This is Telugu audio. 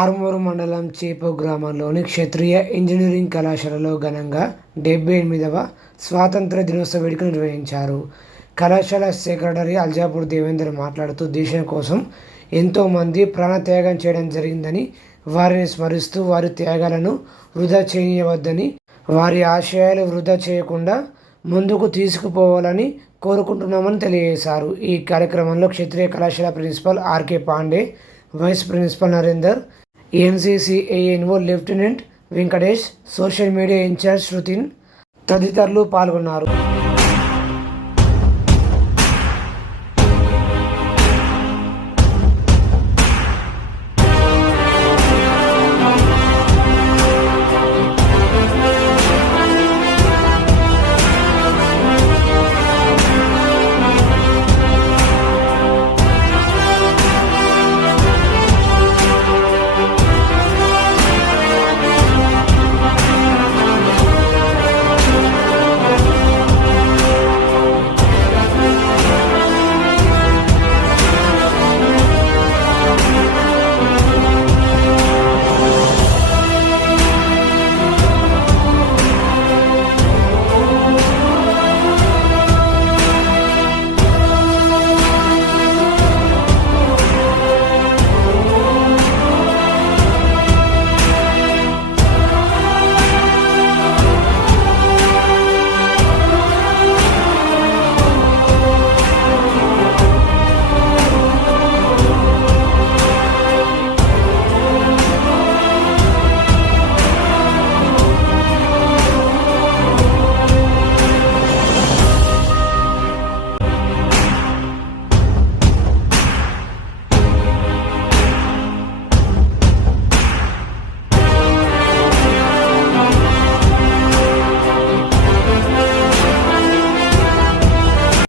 ఆర్మూరు మండలం చేపు గ్రామంలోని క్షత్రియ ఇంజనీరింగ్ కళాశాలలో ఘనంగా 78వ స్వాతంత్ర దినోత్సవ వేడుకలు నిర్వహించారు. కళాశాల సెక్రటరీ అల్జాపూర్ దేవేందర్ మాట్లాడుతూ దేశం కోసం ఎంతోమంది ప్రాణత్యాగం చేయడం జరిగిందని, వారిని స్మరిస్తూ వారి త్యాగాలను వృధా చేయవద్దని, వారి ఆశయాలు వృధా చేయకుండా ముందుకు తీసుకుపోవాలని కోరుకుంటున్నామని తెలియజేశారు. ఈ కార్యక్రమంలో Kshatriya Kalasala principal RK Pandey, vice principal Narender, NCC ANO lieutenant Venkatesh, social media incharge Shruthin తదితరులు పాల్గొన్నారు.